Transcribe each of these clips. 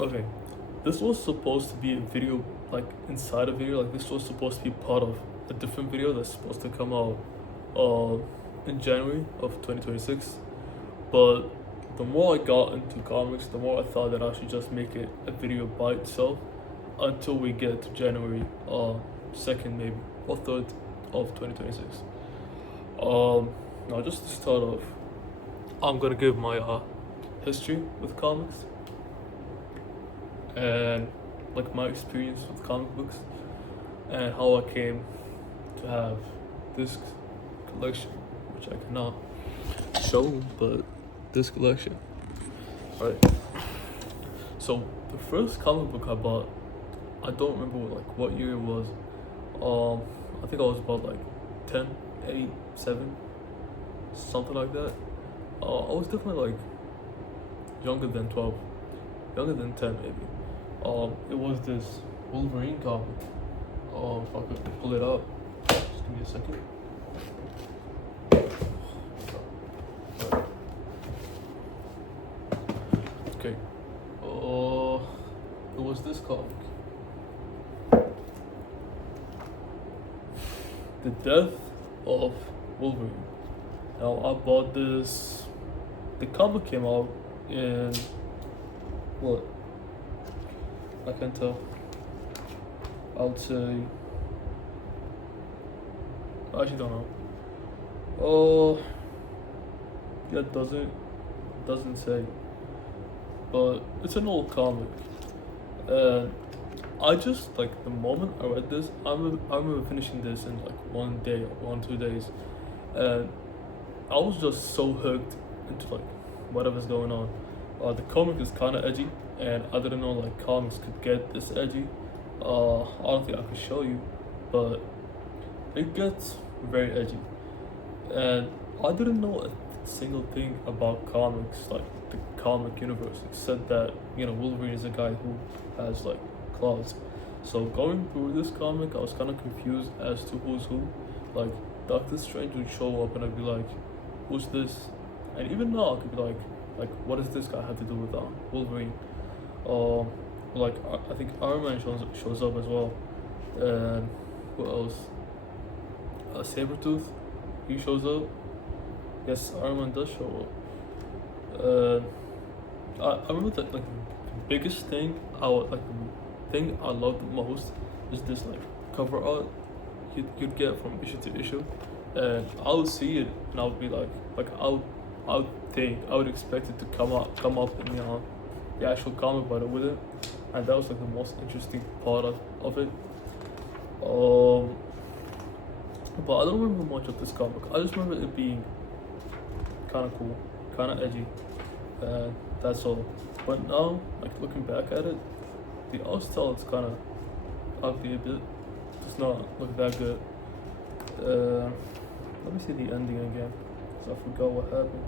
Okay, this was supposed to be a video, like inside a video. Like this was supposed to be part of a different video that's supposed to come out, uh, in January of 2026. But the more I got into comics, the more I thought that I should just make it a video by itself until we get to January, second maybe or third of 2026. Now just to start off, I'm gonna give my history with comics and like my experience with comic books and how I came to have this collection, which I cannot show, but this collection. Right. So the first comic book I bought, I don't remember like what year it was. I think I was about like 10, 8, 7, something like that. I was definitely like younger than 12, younger than 10 maybe. It was this Wolverine comic. If I could pull it up, just give me a second. Okay. It was this comic. The Death of Wolverine. Now I bought this. The comic came out in what? I can't tell. I would say. I actually don't know. Yeah, it doesn't say. But it's an old comic, and I just like the moment I read this. I remember finishing this in like 1 day or 2 days, and I was just so hooked into like whatever's going on. The comic is kind of edgy, and I didn't know like comics could get this edgy. I don't think I could show you, but it gets very edgy, and I didn't know a single thing about comics, like the comic universe, except that Wolverine is a guy who has like claws. So going through this comic, I was kind of confused as to who's who. Like Doctor Strange would show up, and I'd be like, "Who's this?" And even now, I could be like, what does this guy have to do with Wolverine? Like I think Iron Man shows up as well, and who else? Sabretooth, he shows up. Yes, Iron Man does show up. I remember that like the biggest thing the thing I loved the most is this like cover art you'd get from issue to issue, and I would see it and I would be like I would expect it to come up in the actual comic, but with it, and that was like the most interesting part of it. But I don't remember much of this comic. I just remember it being kind of cool, kind of edgy, and that's all. But now, like looking back at it, the art style is kind of ugly a bit. Does not look that good. Let me see the ending again, because I forgot what happened.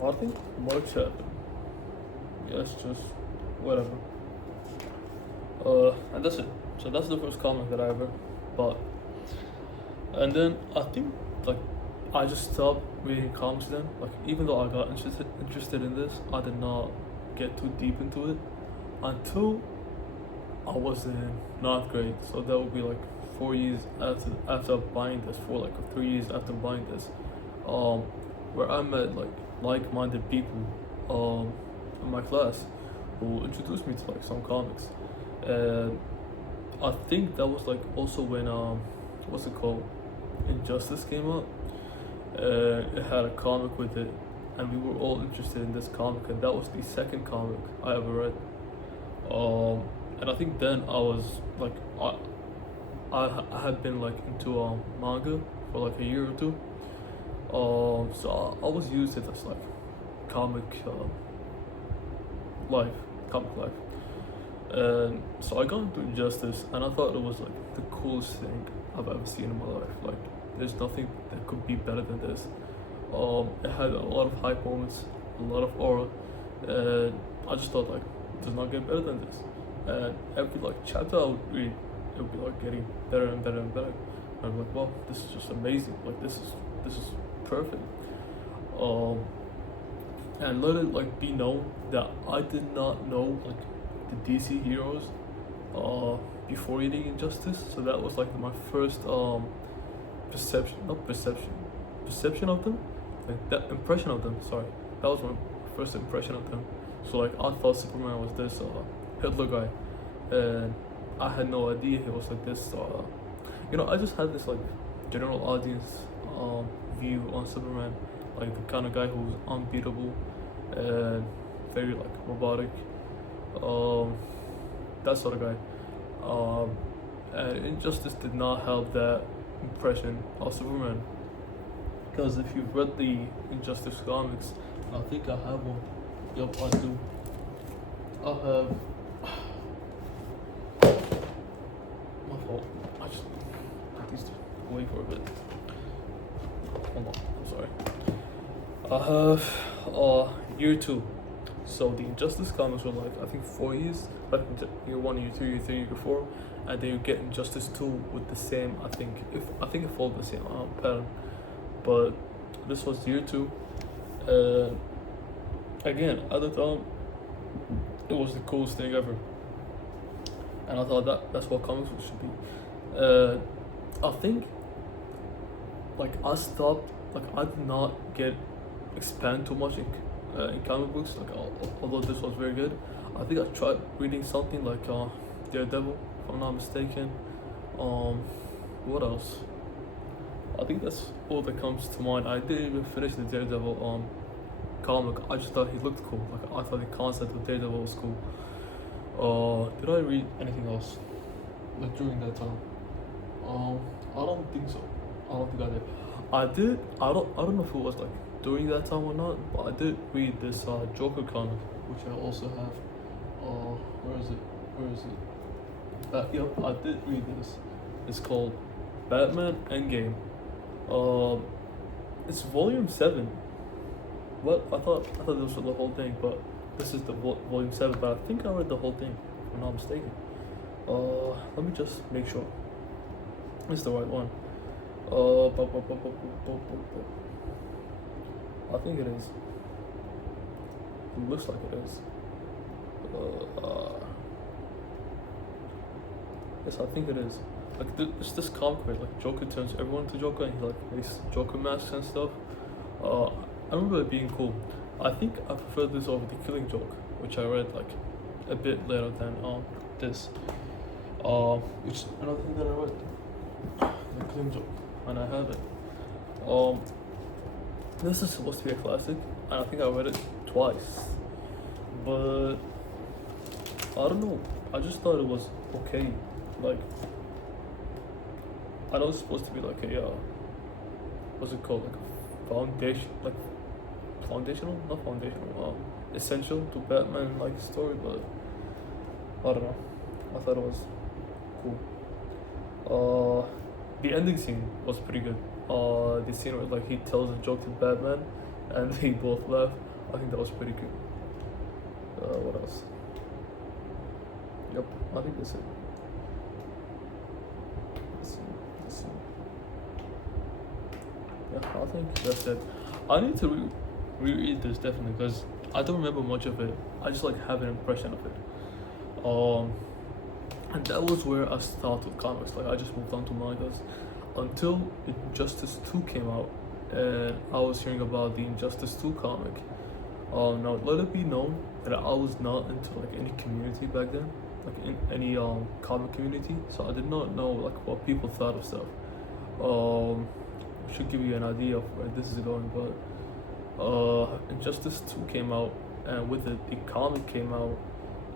I think much happened. Yes, just whatever. And that's it. So that's the first comic that I ever bought. And then I think like I just stopped reading comics then. Like even though I got interested in this, I did not get too deep into it until I was in 9th grade. So that would be like 4 years after buying this, 3 years after buying this. Where I met like-minded people in my class who introduced me to like some comics. And I think that was like also when what's it called? Injustice came out. It had a comic with it, and we were all interested in this comic, and that was the second comic I ever read. And I think then I was like I had been like into manga for like a year or two. So I was used to this like comic comic life. And so I got into Injustice, and I thought it was like the coolest thing I've ever seen in my life. Like, there's nothing that could be better than this. It had a lot of hype moments, a lot of aura, and I just thought like, it does not get better than this. And every like chapter I would read, it would be like getting better and better and better. And I'm like, wow, this is just amazing. Like this is perfect. Um, and let it like be known that I did not know like the DC heroes uh before reading Injustice, so that was like my first perception of them, like that impression of them. Sorry, that was my first impression of them. So like I thought Superman was this Hitler guy, and I had no idea he was like this. I just had this like general audience view on Superman, like the kind of guy who's unbeatable and very like robotic, um, that sort of guy. And Injustice did not help that impression of Superman. Because if you've read the Injustice comics, I think I have one. Yup, I do. I have. My fault. I just put these away for a bit. Hold on, I'm sorry. I have year 2. So the Injustice comics were like I think 4 years, like year 1, year 2, year 3, year 4, and then you get Injustice 2 with the same. I think it followed the same pattern, but this was year 2. Again, at the time, it was the coolest thing ever, and I thought that's what comics should be. I think like I stopped, like I did not get expand too much in comic books. Like although this was very good, I think I tried reading something like Daredevil, if I'm not mistaken. What else? I think that's all that comes to mind. I didn't even finish the Daredevil comic. I just thought he looked cool. Like I thought the concept of Daredevil was cool. Did I read anything else like during that time? I don't think so. I don't think I did. I did. I don't know if it was like during that time or not, but I did read this Joker comic, which I also have. Where is it? Yep, I did read this. It's called Batman Endgame. It's volume 7. What I thought this was the whole thing, but this is the volume 7. But I think I read the whole thing, if I'm not mistaken. Let me just make sure it's the right one. I think it is. It looks like it is. Yes, I think it is. Like it's this comic where like Joker turns everyone into Joker and he like makes Joker masks and stuff. I remember it being cool. I think I preferred this over the Killing Joke, which I read like a bit later than this. Which another thing that I read, the Killing Joke, and I have it. This is supposed to be a classic, and I think I read it twice, but I don't know. I just thought it was okay. Like I know it's supposed to be like a what's it called? Like a foundational, essential to Batman like story, but I don't know. I thought it was cool. The ending scene was pretty good. The scene where like he tells a joke to Batman and they both laugh. I think that was pretty good. What else? Yep, I think that's it. Let's see. Yeah, I think that's it. I need to reread this definitely because I don't remember much of it. I just like have an impression of it. And that was where I started with comics. Like I just moved on to mangas until Injustice 2 came out, and I was hearing about the Injustice 2 comic. Now let it be known that I was not into like any community back then, like in any comic community. So I did not know like what people thought of stuff. Should give you an idea of where this is going, but Injustice 2 came out, and with it the comic came out,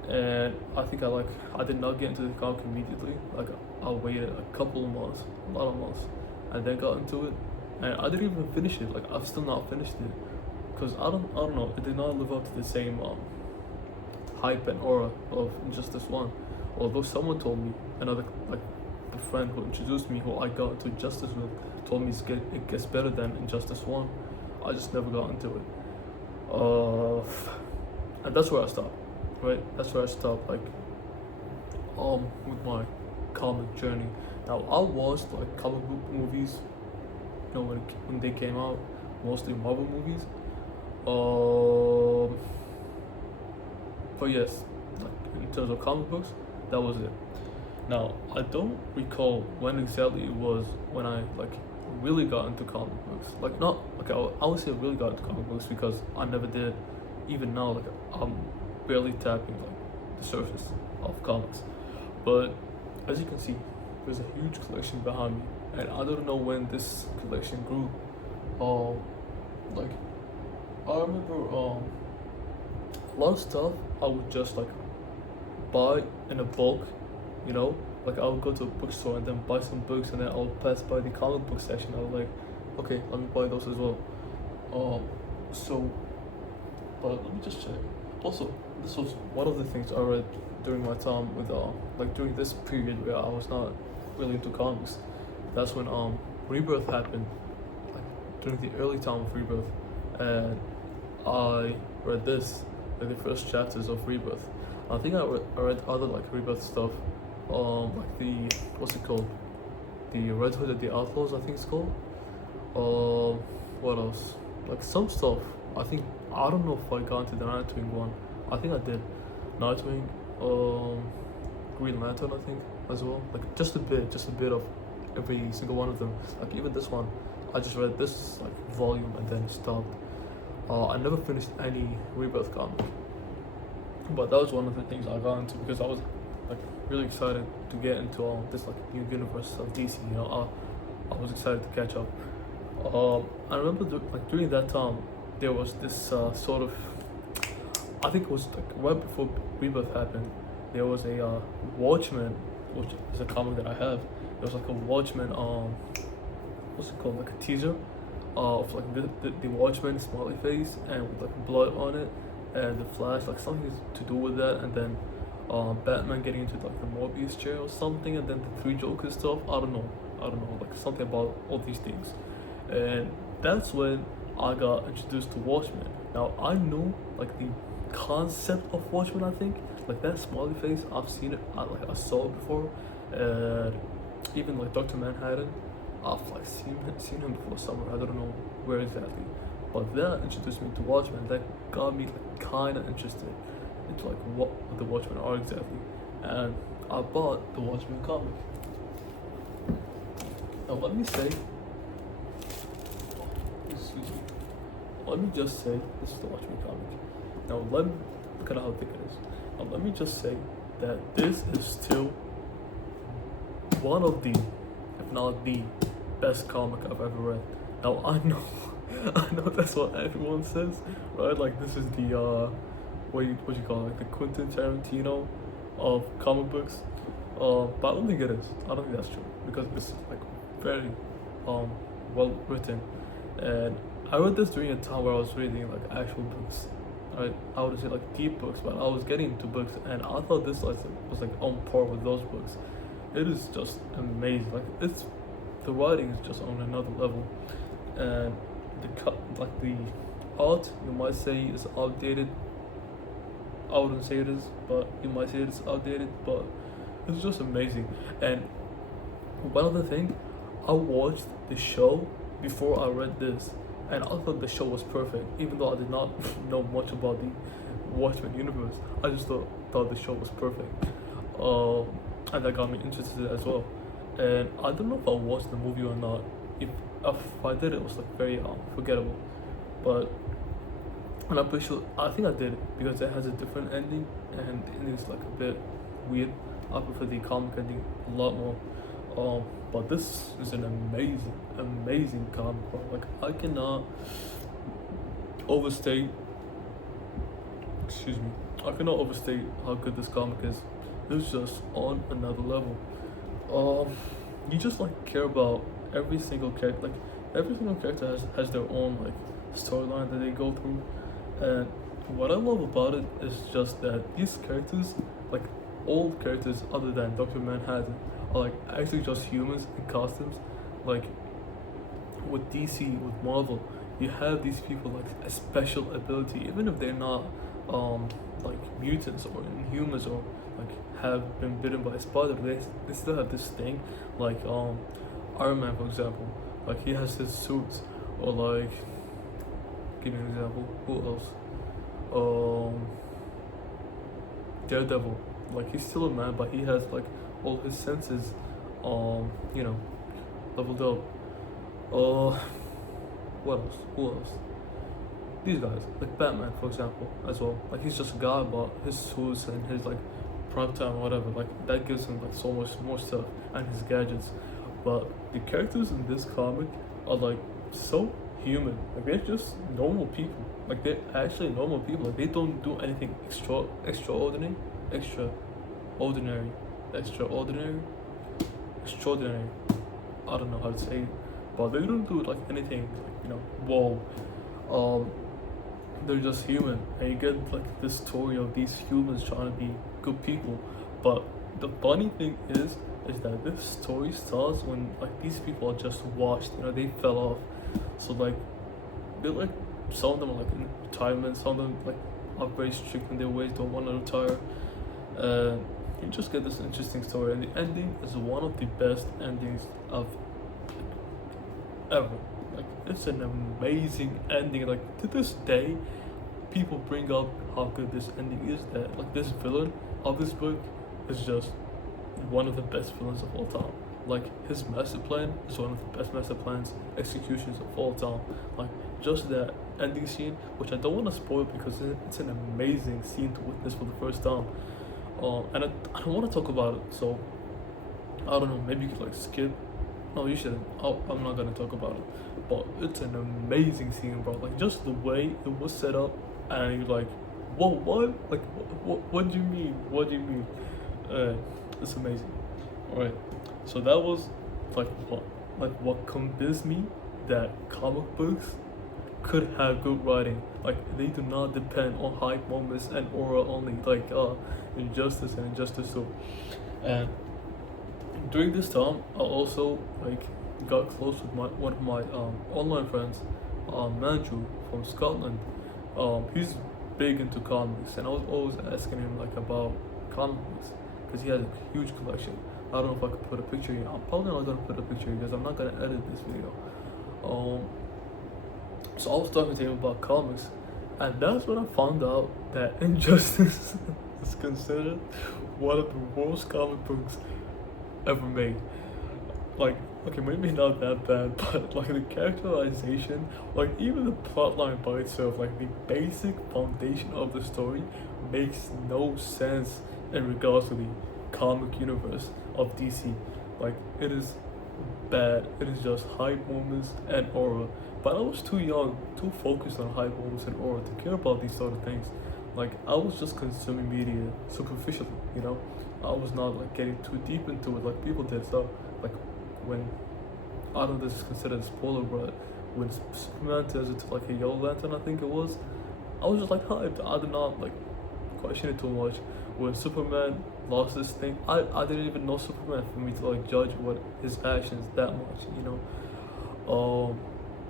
and I think I did not get into the comic immediately. Like I waited a couple of months, a lot of months, and then got into it, and I didn't even finish it. Like I've still not finished it because I don't know, it did not live up to the same hype and aura of Injustice 1. Although someone told me, another like the friend who introduced me, who I got into Injustice with, told me it gets better than Injustice 1. I just never got into it. And that's where I stopped. Right? That's where I stopped, like with my comic journey. Now I watched like comic book movies, when they came out, mostly Marvel movies. Um, but yes, like in terms of comic books, that was it. Now I don't recall when exactly it was when I like really got into comic books. Like not like I would say I really got into comic books because I never did. Even now, like I'm barely tapping like the surface of comics. But as you can see, there's a huge collection behind me, and I don't know when this collection grew. Um, like I remember a lot of stuff I would just like buy in a bulk, you know. Like I would go to a bookstore and then buy some books, and then I'll pass by the comic book section. I was like, okay, let me buy those as well. So, but let me just check. Also, this was one of the things I read during my time with like during this period where I was not really into comics. That's when Rebirth happened, like during the early time of Rebirth, and I read this, like the first chapters of Rebirth. I think I read other like Rebirth stuff, like the what's it called, the Red Hood and the Outlaws, I think it's called. What else? Like some stuff. I think I don't know if I got into the Nightwing one. I think I did. Nightwing, Green Lantern, I think as well. Like just a bit of every single one of them. Like even this one, I just read this like volume and then stopped. I never finished any Rebirth comic, but that was one of the things I got into because I was like really excited to get into all this like new universe of DC. You know, I was excited to catch up. I remember like during that time there was this sort of, I think it was like right before Rebirth happened. There was a Watchmen, which is a comic that I have. There was like a Watchmen what's it called, like a teaser of like the Watchmen smiley face and with like blood on it, and the Flash, like something to do with that, and then Batman getting into like the Morbius chair or something, and then the Three Jokers stuff. I don't know, like something about all these things, and that's when I got introduced to Watchmen. Now I know like the concept of Watchmen. I think like that smiley face, I've seen it. I saw it before, and even like Dr. Manhattan, I've like seen him before somewhere. I don't know where exactly, but that introduced me to Watchmen. That got me like kind of interested into like what the Watchmen are exactly, and I bought the Watchmen comic. Now let me say, excuse me, let me just say this is the Watchmen comic. Now look at how thick it is. Now let me just say that this is still one of the, if not the best comic I've ever read. Now I know, I know that's what everyone says, right? Like this is the what you call it, like the Quentin Tarantino of comic books. But I don't think it is. I don't think that's true because it's like very well written, and I read this during a time where I was reading like actual books. I would say like deep books, but I was getting into books, and I thought this was like on par with those books. It is just amazing. Like the writing is just on another level, and like the art, you might say is outdated. I wouldn't say it is, but you might say it's outdated. But it's just amazing. And one other thing, I watched the show before I read this, and I thought the show was perfect, even though I did not know much about the Watchmen universe. I just thought the show was perfect, and that got me interested as well. And I don't know if I watched the movie or not. If I did, it was like very forgettable. But and I'm pretty sure I think I did because it has a different ending, and the ending is like a bit weird. I prefer the comic ending a lot more. But this is an amazing comic, bro. Like I cannot overstate. Excuse me. I cannot overstate how good this comic is. It's just on another level. You just like care about every single character. Like every single character has their own like storyline that they go through, and what I love about it is just that these characters, like all characters other than Dr. Manhattan, are like actually just humans in costumes. Like with DC, with Marvel, you have these people like a special ability, even if they're not like mutants or inhumans or like have been bitten by a spider. They still have this thing, like Iron Man for example. Like he has his suits, or like give you an example. Who else? Um, Daredevil. Like he's still a man, but he has like all his senses, you know, leveled up. Uh, what else? Who else? These guys, like Batman, for example, as well. Like he's just a guy, but his suits and his like prime time or whatever, like that gives him like so much more stuff and his gadgets. But the characters in this comic are like so human. Like they're just normal people. Like they're actually normal people. Like they don't do anything extraordinary, extraordinary, extraordinary, extraordinary. I don't know how to say it, but they don't do like anything like whoa. Um, they're just human, and you get like this story of these humans trying to be good people. But the funny thing is that this story starts when like these people are just washed. They fell off. So like they're like some of them are like in retirement, some of them like are very strict in their ways, don't want to retire. You just get this interesting story, and the ending is one of the best endings of ever. Like it's an amazing ending. Like to this day, people bring up how good this ending is. That like this villain of this book is just one of the best villains of all time. Like his master plan is one of the best master plans executions of all time. Like just that ending scene, which I don't want to spoil because it's an amazing scene to witness for the first time. And I don't want to talk about it, so I don't know. Maybe you could like skip. No, you shouldn't. I'm not gonna talk about it. But it's an amazing scene, bro. Like just the way it was set up, and you're like, whoa, what? Like, what do you mean? What do you mean? It's amazing. All right. So that was what convinced me that comic books could have good writing. Like they do not depend on hype moments and aura only. Like Injustice and Injustice 2. And during this time, I also like got close with one of my online friends, Manju from Scotland. He's big into comics, and I was always asking him like about comics because he has a huge collection. I don't know if I could put a picture here. I'm probably not gonna put a picture here because I'm not gonna edit this video. So I was talking to him about comics, and that's when I found out that Injustice is considered one of the worst comic books ever made. Like, okay, maybe not that bad, but like the characterization, like even the plotline by itself, like the basic foundation of the story makes no sense in regards to the comic universe of DC. Like it is bad. It is just hype moments and aura. But I was too young, too focused on hype moments and aura to care about these sort of things. Like I was just consuming media superficially, I was not like getting too deep into it like people did. So like when I don't know if this is considered a spoiler, but when Superman turns into like a Yellow Lantern, I think it was, I was just like hyped. I did not like question it too much. When Superman lost this thing, I didn't even know Superman for me to like judge what his actions that much,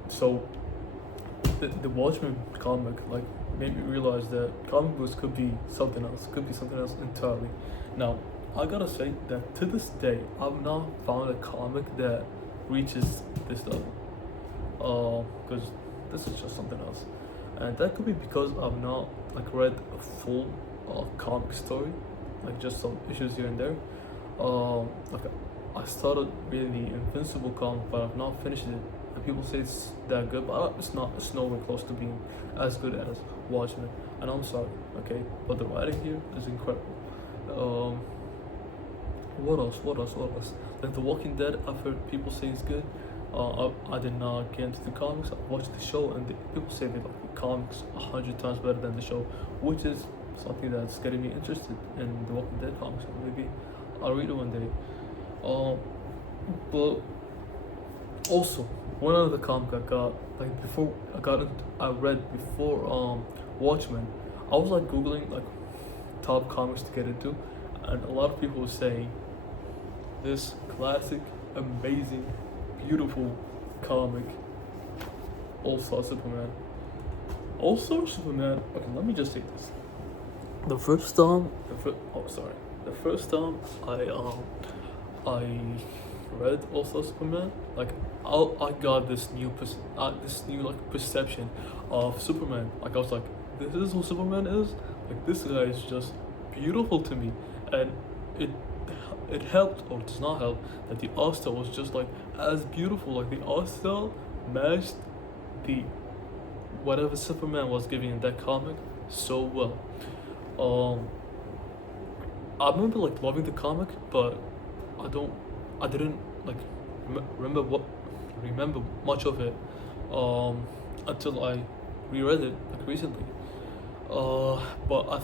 So the Watchmen comic like made me realize that comic books could be something else entirely. Now I gotta say that to this day I've not found a comic that reaches this level. Because this is just something else, and that could be because I've not like read a full comic story, like just some issues here and there. Like I started reading the Invincible comic, but I've not finished it. And people say it's that good, but it's not. It's nowhere close to being as good as Watchmen. And I'm sorry, okay, but the writing here is incredible. What else? Like The Walking Dead, I've heard people say it's good. I did not get into the comics. I watched the show, and people say they like the comics 100 times better than the show, which is something that's getting me interested in The Walking Dead comics. Maybe I'll read it one day. But also one other comic I got like before I read before Watchmen. I was like googling like top comics to get into, and a lot of people were saying this classic, amazing, beautiful comic, All-Star Superman. All-Star Superman. Okay, let me just say this. The first time I read also Superman, like I got this new like perception of Superman. Like I was like, this is who Superman is. Like this guy is just beautiful to me, and it it helped or does not help that the art style was just like as beautiful. Like the art style matched the whatever Superman was giving in that comic so well. Um, I remember like loving the comic, but I don't, I didn't like remember much of it, um, until I reread it like recently. But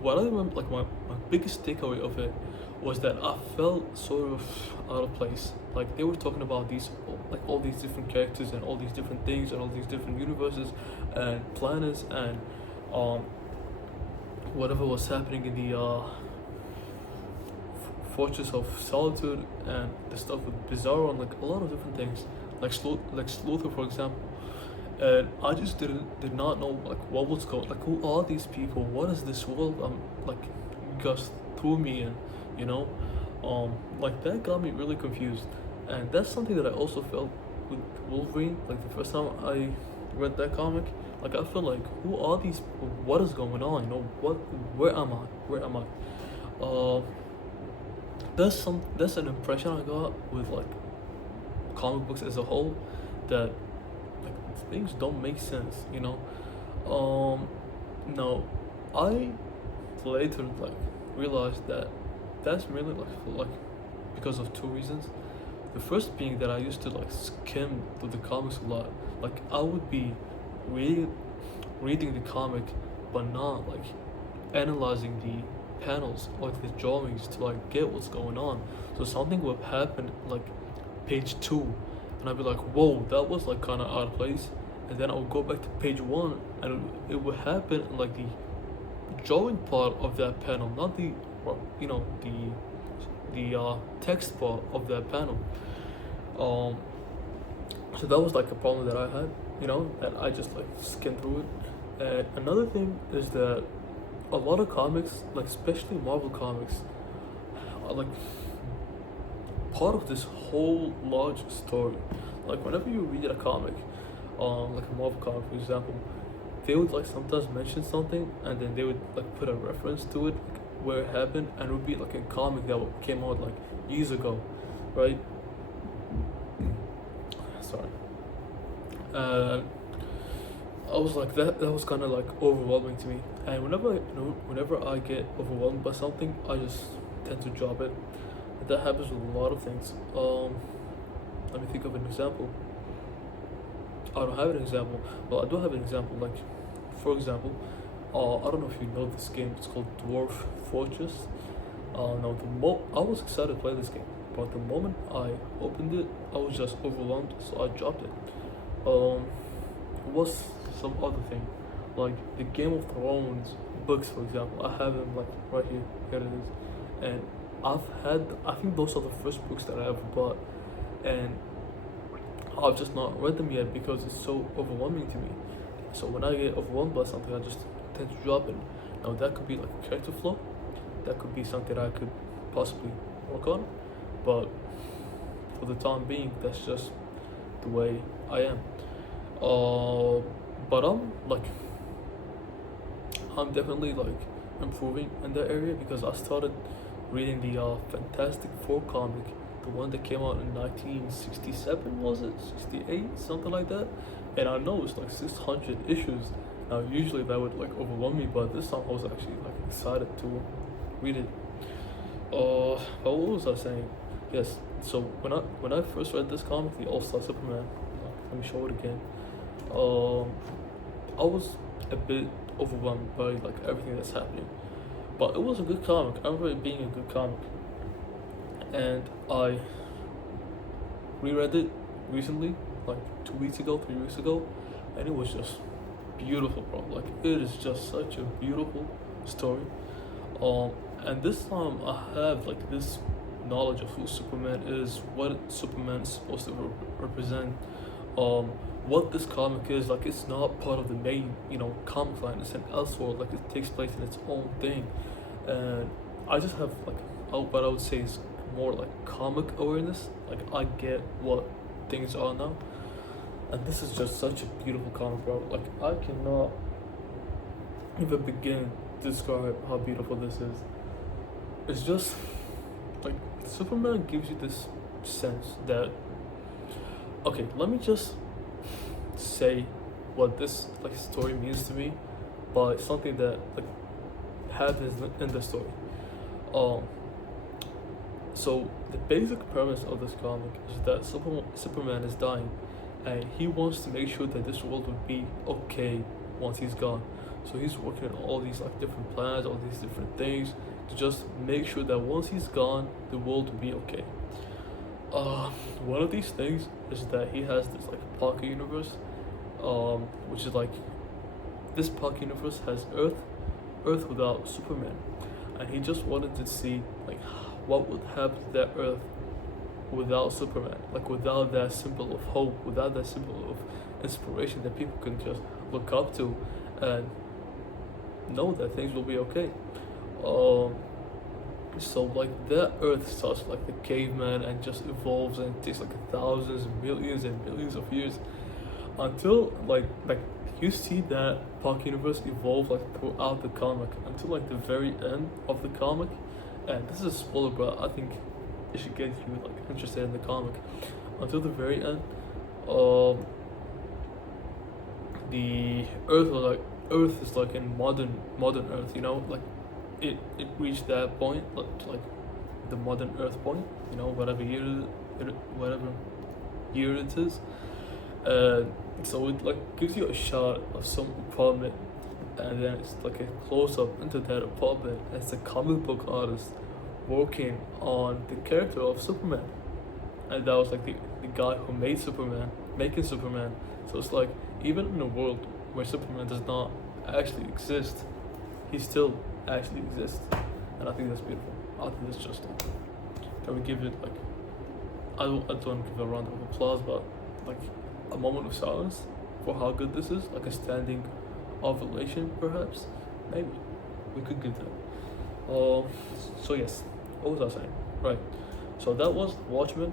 what I remember, like my biggest takeaway of it was that I felt sort of out of place. Like they were talking about these, like all these different characters and all these different things and all these different universes and planets and um, whatever was happening in the Fortress of Solitude and the stuff with Bizarro and like a lot of different things, like Sluther for example. And I just did not know like what was going, like who are these people? What is this world? Like just threw me in, you know, like that got me really confused, and that's something that I also felt with Wolverine. Like the first time I read that comic, like I felt like who are these people? What is going on? You know, where am I? Where am I? Uh, that's an impression I got with like comic books as a whole, that like things don't make sense, you know. No, I later like realized that that's really like because of two reasons. The first being that I used to like skim through the comics a lot. Like I would be reading reading the comic, but not like analyzing the panels or the drawings to like get what's going on. So something would happen like page two, and I'd be like, whoa, that was like kind of out of place. And then I would go back to page one, and it would happen in, like the drawing part of that panel, not the, you know, the text part of that panel. Um, so that was like a problem that I had, you know, and I just like skimmed through it. And another thing is that a lot of comics, like especially Marvel comics, are like part of this whole large story. Like whenever you read a comic, like a Marvel comic for example, they would like sometimes mention something and then they would like put a reference to it, like, where it happened, and it would be like a comic that came out like years ago, right? Sorry. I was like that was kind of like overwhelming to me, and whenever I get overwhelmed by something, I just tend to drop it. And that happens with a lot of things. Let me think of an example. I don't have an example. Well, I do have an example. Like, for example, I don't know if you know this game. It's called Dwarf Fortress. Now, I was excited to play this game, but the moment I opened it, I was just overwhelmed, so I dropped it. Was some other thing, like the Game of Thrones books, for example. I have them like right here. Here it is, and I think those are the first books that I ever bought, and I've just not read them yet because it's so overwhelming to me. So when I get overwhelmed by something, I just tend to drop it. Now that could be like a character flaw, that could be something I could possibly work on, but for the time being, that's just the way I am. But I'm definitely like improving in that area because I started reading the Fantastic Four comic, the one that came out in 1967, was it 68, something like that. And I know it's like 600 issues. Now usually that would like overwhelm me, but this time I was actually like excited to read it. But what was I saying? Yes. So when I first read this comic, the All Star Superman, let me show it again. I was a bit overwhelmed by like everything that's happening, but it was a good comic. I remember it being a good comic, and I reread it recently, like 2 weeks ago, 3 weeks ago, and it was just beautiful, bro. Like it is just such a beautiful story. And this time I have like this knowledge of who Superman is, what Superman is supposed to represent, what this comic is. Like it's not part of the main, you know, comic line. It's an Elseworld. Like it takes place in its own thing, and I just have like what I would say is more like comic awareness. Like I get what things are now, and this is just such a beautiful comic, bro. Like I cannot even begin to describe how beautiful this is. It's just like Superman gives you this sense that, okay, let me just say what this like story means to me by something that like happens in the story. Um, so the basic premise of this comic is that Superman is dying, and he wants to make sure that this world would be okay once he's gone. So he's working on all these like different plans, all these different things to just make sure that once he's gone, the world will be okay. One of these things is that he has this like pocket universe, which is like this pocket universe has Earth without Superman, and he just wanted to see like what would happen to that Earth without Superman, like without that symbol of hope, without that symbol of inspiration that people can just look up to and know that things will be okay. So like that Earth starts like the caveman and just evolves, and it takes like thousands, millions, and millions of years until like you see that Park Universe evolve like throughout the comic until like the very end of the comic. And this is a spoiler, but I think it should get you like interested in the comic. Until the very end, the Earth is like in modern Earth, you know, like it reached that point, like the modern Earth point, you know, whatever year it is. So it like gives you a shot of some apartment, and then it's like a close up into that apartment. It's a comic book artist working on the character of Superman, and that was like the guy who made Superman, making Superman. So it's like even in a world where Superman does not actually exist, he still actually exists, and I think that's beautiful. I think that's just like, can we give it like I don't give a round of applause, but like a moment of silence for how good this is, like a standing ovation, perhaps. Maybe we could give that. So yes, what was I saying? Right. So that was Watchmen.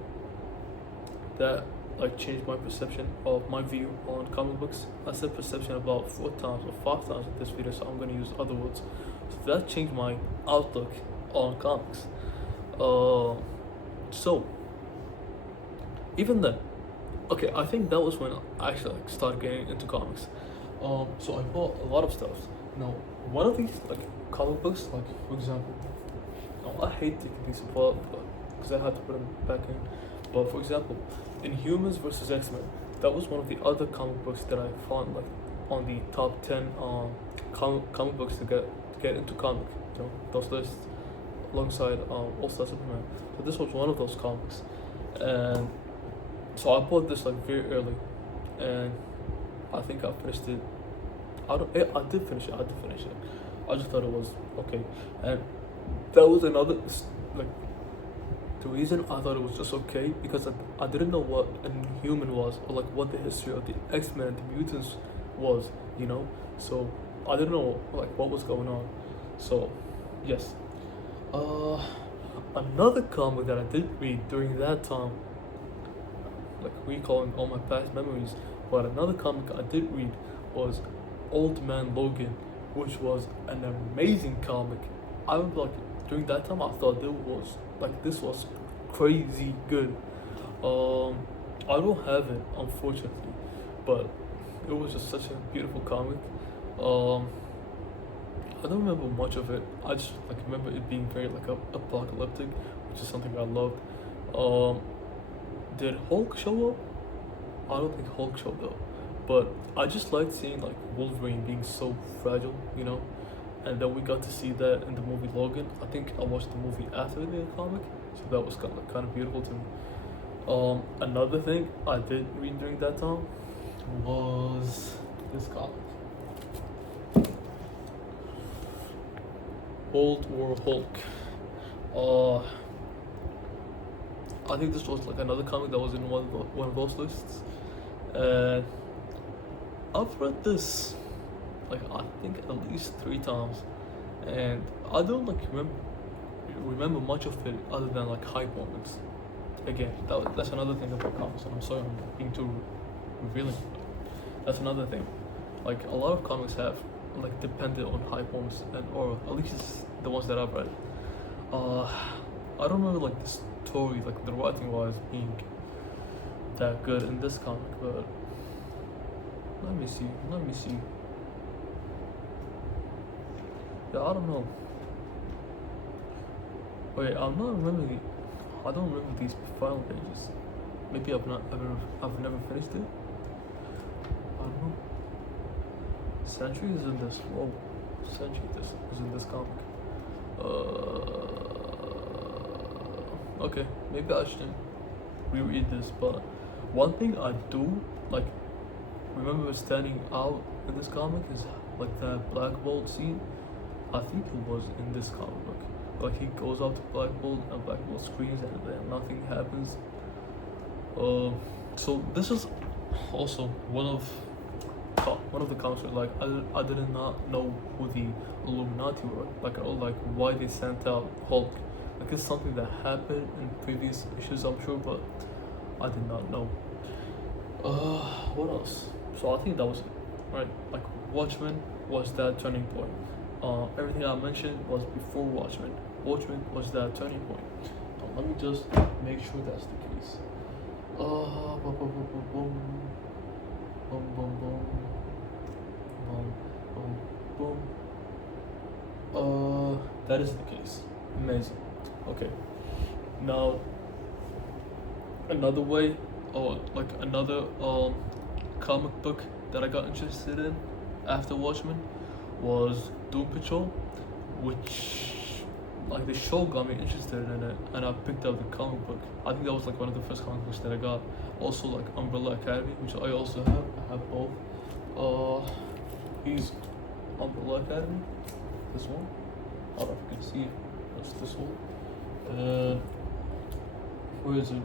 That like changed my perception of my view on comic books. I said perception about 4 times or 5 times in this video, so I'm gonna use other words. So that changed my outlook on comics. So even then, okay, I think that was when I actually like started getting into comics. So I bought a lot of stuff. Now, one of these like comic books, like for example, I hate taking these apart, because I had to put them back in. But for example, in Humans vs X-Men, that was one of the other comic books that I found like on the top 10 comic books to get into comic. You know, those lists alongside All Star Superman. So this was one of those comics, and so I bought this like very early, and I think I finished it. I did finish it. I just thought it was okay, and that was another like the reason I thought it was just okay, because I didn't know what an Inhuman was, or like what the history of the X-Men and the mutants was, you know. So I didn't know like what was going on. So yes, another comic that I did read during that time, like recalling all my past memories, but another comic I did read was Old Man Logan, which was an amazing comic. I was like, during that time I thought this was crazy good. I don't have it, unfortunately, but it was just such a beautiful comic. I don't remember much of it. I just like remember it being very like apocalyptic, which is something I loved. Did Hulk show up? I don't think Hulk showed up, but I just liked seeing like Wolverine being so fragile, you know. And then we got to see that in the movie Logan. I think I watched the movie after the comic, so that was kind of beautiful to me. Another thing I did read during that time was this comic, World War Hulk. I think this was like another comic that was in one of those lists. And I've read this like I think at least 3 times, and I don't like remember much of it other than like hype moments. Again, that's another thing about comics, and I'm sorry I'm being too revealing. That's another thing. Like a lot of comics have like depended on hype moments, and or at least it's the ones that I've read. I don't remember like the story, like the writing wise, being that good in this comic, but let me see. Yeah, I don't know. Wait, I'm not remembering. I don't remember these final pages. Maybe I've never finished it. I don't know. Sentry is in this. Whoa, Sentry is in this comic. Okay, maybe I shouldn't reread this, but one thing I do like remember standing out in this comic is like that Black Bolt scene. I think it was in this comic book. Like he goes out to Black Bolt and Black Bolt screams and then nothing happens. So this is also one of the comics where like I did not know who the Illuminati were, like why they sent out Hulk. Like it's something that happened in previous issues, I'm sure, but I did not know. What else? So I think that was it, right? Like Watchmen was that turning point. Everything I mentioned was before Watchmen. Watchmen was that turning point. Let me just make sure that's the case. Boom, boom, boom, boom, boom, boom, boom, boom, boom, boom. That is the case. Amazing. Okay. Now, another way, or like another comic book that I got interested in after Watchmen was Doom Patrol, which like the show got me interested in it, and I picked up the comic book. I think that was like one of the first comic books that I got. Also like Umbrella Academy, which I also have. I have both. He's Umbrella Academy. This one. I don't know if you can see it. That's this one. Where is it?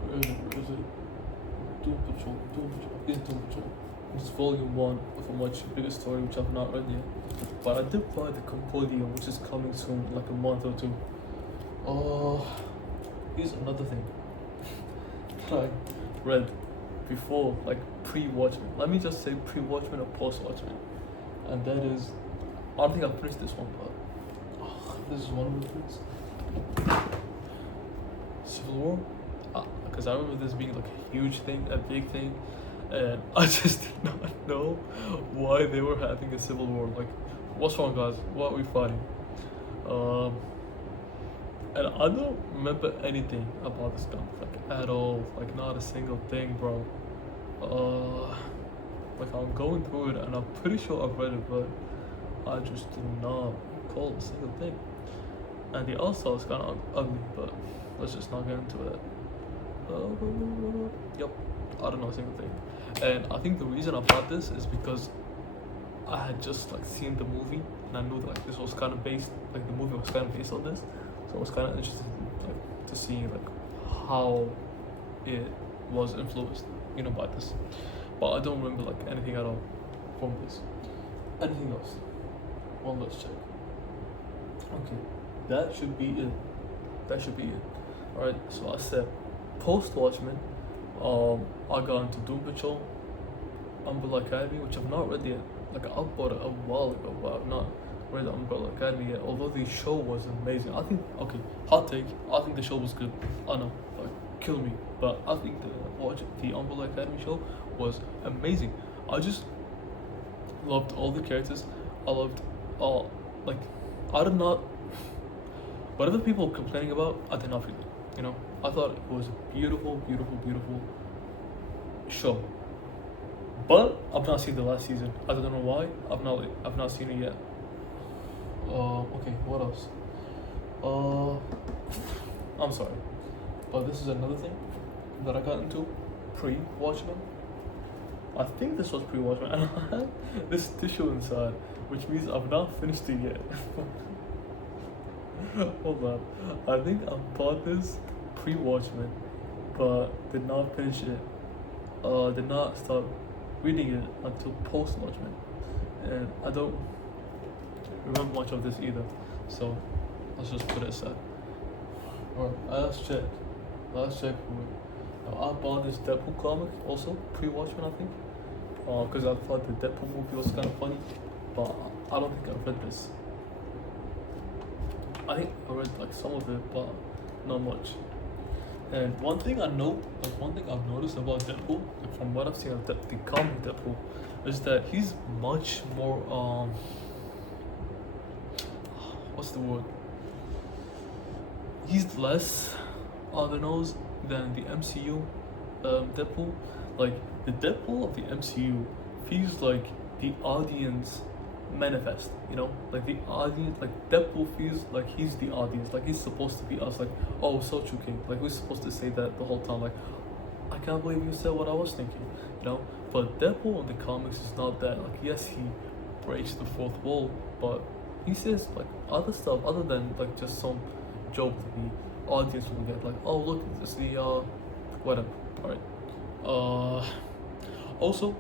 Doom Patrol. It's Doom Patrol. It's volume 1 of a much bigger story which I've not read yet. But I did buy the Compendium, which is coming soon, like a month or two. Here's another thing I read before, like pre-Watchmen. Let me just say pre-Watchmen or post-Watchmen. And that is, I don't think I finished this one, but this is one of the things. Civil War, because I remember this being like a huge thing, a big thing, and I just did not know why they were having a civil war. Like, what's wrong, guys? What are we fighting? And I don't remember anything about this comic, like at all. Like not a single thing, bro. Like I'm going through it, and I'm pretty sure I've read it, but I just do not recall a single thing. And the art style is kind of ugly, but let's just not get into it. Yep, I don't know a single thing. And I think the reason I bought this is because I had just like seen the movie, and I knew that like this was kind of based, like the movie was kind of based on this, so I was kind of interested like to see like how it was influenced, by this. But I don't remember like anything at all from this. Anything else? Well, let's check. Okay, that should be it. Alright, so I said post Watchmen, I got into Doom Patrol, Umbrella Academy, which I've not read yet. Like I bought it a while ago, but I've not read Umbrella Academy yet. Although the show was amazing. I think, okay, hot take, I think the show was good. I know, like kill me, but I think the Umbrella Academy show was amazing. I just loved all the characters. I loved all, like, I did not, whatever people were complaining about, I did not feel it, I thought it was a beautiful, beautiful, beautiful show. But I've not seen the last season. I don't know why. I've not seen it yet. Okay, what else? I'm sorry, but this is another thing that I got into pre-Watchmen. I think this was pre-Watchmen, and I had this tissue inside, which means I've not finished it yet. Hold on, I think I bought this pre-Watchmen, but did not finish it. Did not start reading it until post-Watchmen, and I don't remember much of this either. So let's just put it aside Or last check. Last check. I bought this Deadpool comic also pre-Watchmen, I think, because I thought the Deadpool movie was kind of funny, but I don't think I read this. I think I read like some of it, but not much. And one thing I know, like one thing I've noticed about Deadpool, like from what I've seen of the comic Deadpool, is that he's much more what's the word? He's less on the nose than the MCU Deadpool. Like the Deadpool of the MCU feels like the audience manifest, you know, like the audience, like Deadpool feels like he's the audience, like he's supposed to be us, like, oh, so King, like we're supposed to say that the whole time, like, I can't believe you said what I was thinking, you know. But Deadpool in the comics is not that. Like, yes, he breaks the fourth wall, but he says like other stuff other than like just some joke that the audience will get, like, oh look, it's the whatever. All right. Also,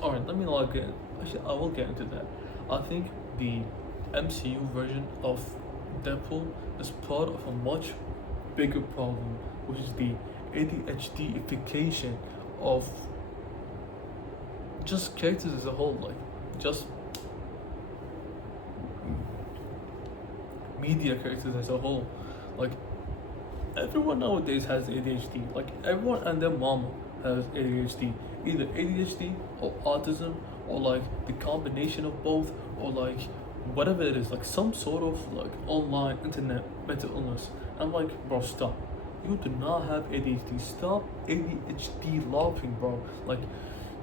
all right. Let me not get. Actually, I will get into that. I think the MCU version of Deadpool is part of a much bigger problem, which is the ADHDification of just characters as a whole, like just media characters as a whole. Like everyone nowadays has ADHD. Like everyone and their mama has ADHD. Either ADHD or autism or like the combination of both or like whatever it is, like some sort of like online internet mental illness. I'm like, bro, stop. You do not have ADHD. Stop ADHD laughing, bro. Like,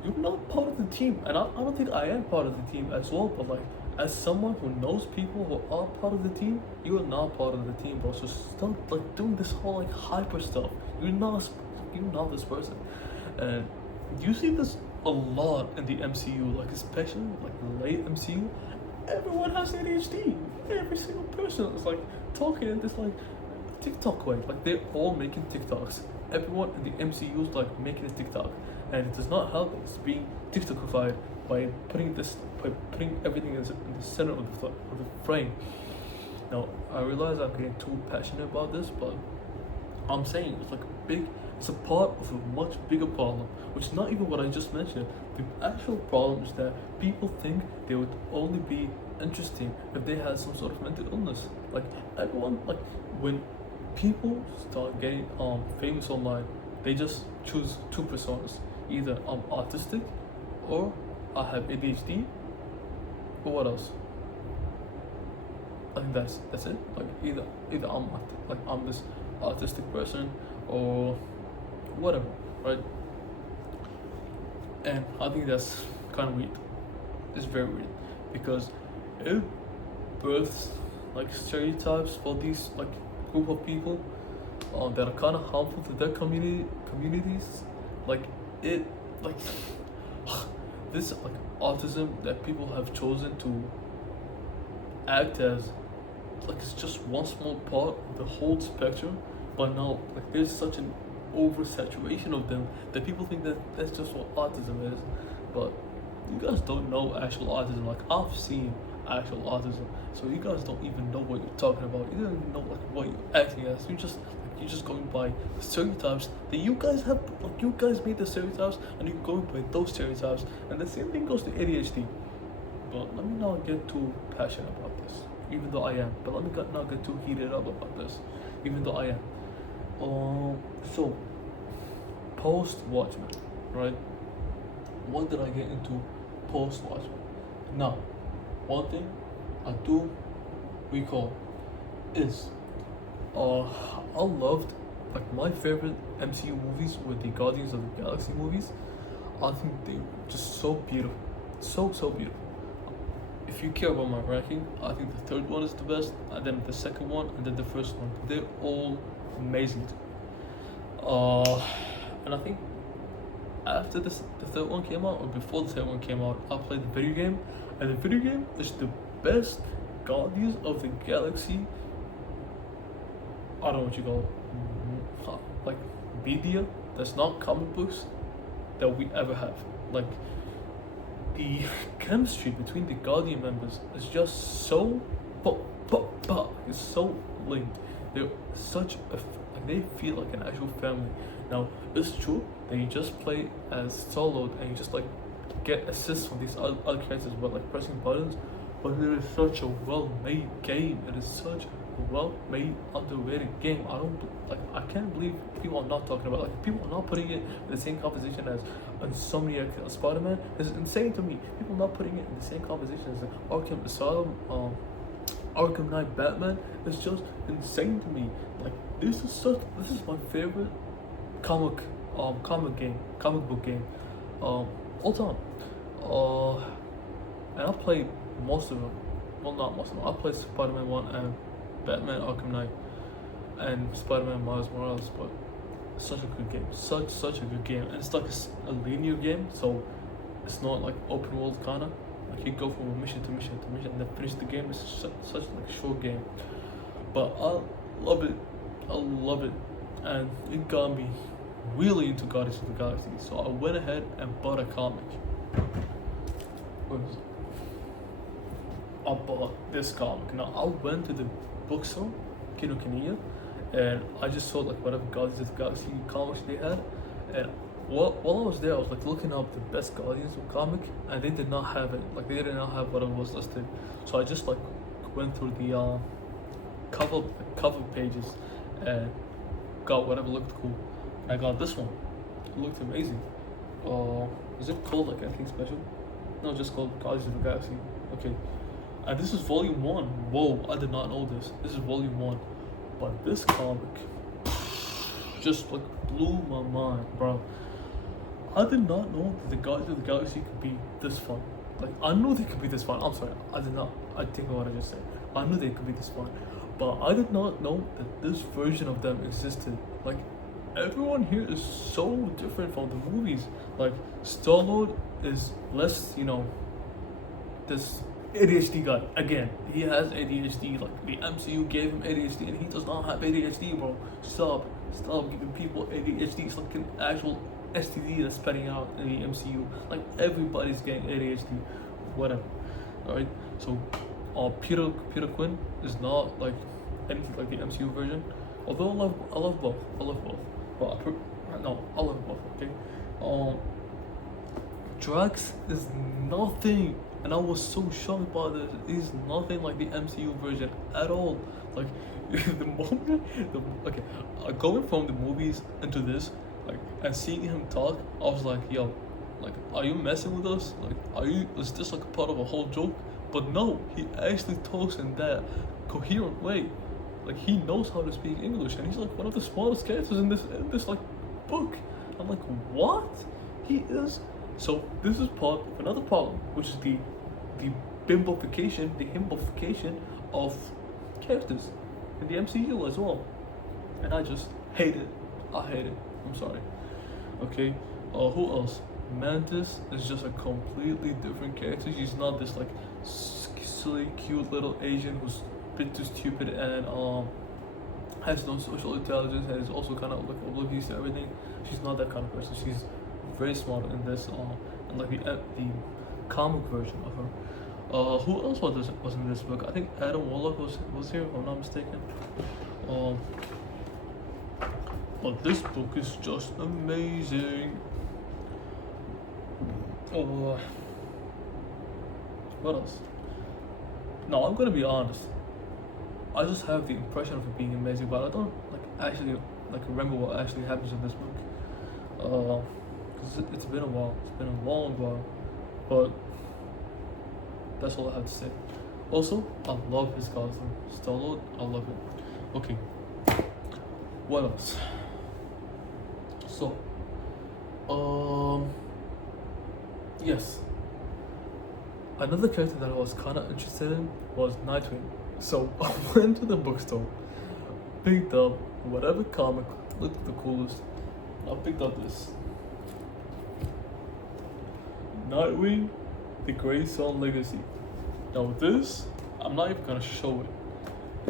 you're not part of the team. And I don't think I am part of the team as well, but like, as someone who knows people who are part of the team, you are not part of the team, bro. So stop like doing this whole like hyper stuff. You're not this person. And you see this a lot in the MCU, like especially like the late MCU. Everyone has ADHD. Every single person is like talking in this like TikTok way. Like they're all making TikToks. Everyone in the MCU is like making a TikTok, and it does not help. It's being TikTokified by putting everything in the center of the frame. Now I realize I'm getting too passionate about this, but I'm saying it's like it's a part of a much bigger problem, which is not even what I just mentioned. The actual problem is that people think they would only be interesting if they had some sort of mental illness. Like everyone, like when people start getting famous online, they just choose two personas. Either I'm autistic or I have ADHD, or what else? I think that's it. Like either I'm this autistic person or whatever, right? And I think that's kind of weird. It's very weird because it births like stereotypes for these like group of people that are kind of harmful to their communities. Like it like this like autism that people have chosen to act as like it's just one small part of the whole spectrum, but now like there's such an oversaturation of them that people think that that's just what autism is. But you guys don't know actual autism. Like I've seen actual autism, so you guys don't even know what you're talking about. You don't even know like what you're acting as. You're just going by the stereotypes that you guys have. Like you guys made the stereotypes, and you're going by those stereotypes. And the same thing goes to ADHD. But let me not get too passionate about this, even though I am. But let me not get too heated up about this, even though I am. So post Watchmen, right? What did I get into post Watchmen? Now, one thing I do recall is I loved like my favorite MCU movies were the Guardians of the Galaxy movies. I think they were just so beautiful, so beautiful. If you care about my ranking, I think the third one is the best, and then the second one, and then the first one. They're all amazing. And I think after the third one came out, or before the third one came out, I played the video game, and the video game is the best Guardians of the Galaxy. I don't know what you call it, like media that's not comic books that we ever have. Like the chemistry between the Guardian members is just so it's so linked. they're such a like they feel like an actual family. Now it's true that you just play as solo and you just like get assists from these other characters by like pressing buttons, but it is such a well-made game. It is such a well-made, underrated game. I can't believe people are not talking about like people are not putting it in the same conversation as Insomniac Spider-Man. It's insane to me. People not putting it in the same conversation as Arkham Asylum, Arkham Knight Batman. It's just insane to me. Like this is my favorite comic book game all time. And I played most of them. Well, not most of them. I played Spider-Man 1 and Batman Arkham Knight and Spider-Man Miles Morales, but such a good game. Such a good game. And it's like a linear game, so it's not like open world kinda. Like you go from mission to mission to mission and then finish the game. It's such like a short game. But I love it. I love it. And it got me really into Guardians of the Galaxy. So I went ahead and bought a comic. What is it? I bought this comic. Now I went to the bookstore, Kinokuniya, and I just saw like whatever Guardians of the Galaxy comics they had. And while I was there, I was like looking up the best Guardians of comic, and they did not have it. Like they did not have whatever was listed. So I just like went through the cover pages and got whatever looked cool. And I got this one. It looked amazing. Is it called like anything special? No, just called Guardians of the Galaxy. Okay. And this is volume 1. Whoa, I did not know this. This is volume 1. But this comic just like blew my mind, bro. I did not know that the Guardians of the Galaxy could be this fun. Like I knew they could be this fun. I'm sorry, I did not. I think of what I just said. I knew they could be this fun, but I did not know that this version of them existed. Like everyone here is so different from the movies. Like Star-Lord is less, this ADHD guy. Again, he has ADHD. Like the MCU gave him ADHD, and he does not have ADHD, bro. Stop giving people ADHD. It's like an actual STD that's spreading out in the MCU. Like everybody's getting ADHD, whatever. All right. So, Peter Quinn is not like anything like the MCU version. Although I love both. But I love both. Okay. Drax is nothing. And I was so shocked by this. He's nothing like the MCU version at all. Like the moment, going from the movies into this, like, and seeing him talk, I was like, yo, like, are you messing with us? Like, is this like a part of a whole joke? But no, he actually talks in that coherent way. Like he knows how to speak English, and he's like one of the smartest characters in this like book. I'm like, what? He is. So this is part of another problem, which is the himbification of characters in the MCU as well. And I just hate it. I hate it. I'm sorry. Okay. Who else? Mantis is just a completely different character. She's not this like silly, cute little Asian who's a bit too stupid and has no social intelligence and is also kind of like oblivious to everything. She's not that kind of person. She's very smart in this, and like the comic version of her. Who else was in this book? I think Adam Warlock was here, if I'm not mistaken. But this book is just amazing. What else? No, I'm gonna be honest. I just have the impression of it being amazing, but I don't actually remember what actually happens in this book. Cause it's been a while. It's been a long while, but that's all I have to say. Also, I love his costume. Star-Lord, I love it. Okay, what else? So, yes. Another character that I was kind of interested in was Nightwing. So I went to the bookstore, picked up whatever comic looked the coolest. I picked up this Nightwing, The Grey Sun Legacy. Now this, I'm not even gonna show it,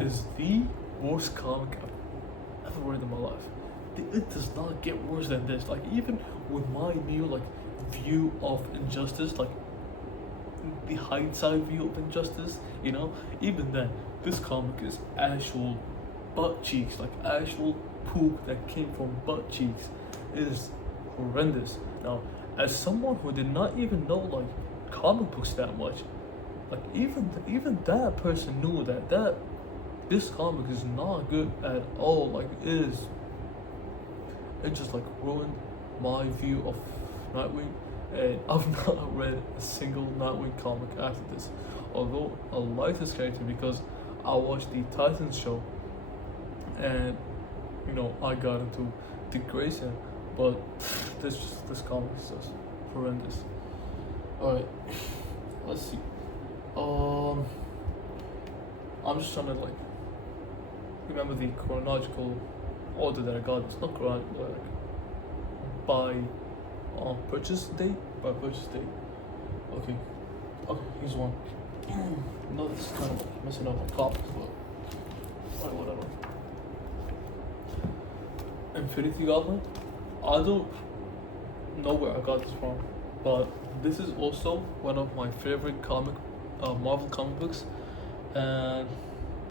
is the worst comic I've ever read in my life. It does not get worse than this. Like even with my new view of injustice, like the hindsight view of injustice, even then, this comic is actual butt cheeks, like actual poop that came from butt cheeks, is horrendous. Now, as someone who did not even know like comic books that much, like even that person knew that this comic is not good at all. Like it just like ruined my view of Nightwing, and I've not read a single Nightwing comic after this. Although I like this character because I watched the Titans show, and I got into Dick Grayson, but this comic is just horrendous. All right, let's see. I'm just trying to like remember the chronological order that I got. It's not chronological, like by purchase date. By purchase date. Okay, here's one. No, this is kind of like messing up my copies, but whatever. Infinity Gauntlet. I don't know where I got this from, but this is also one of my favorite Marvel comic books, and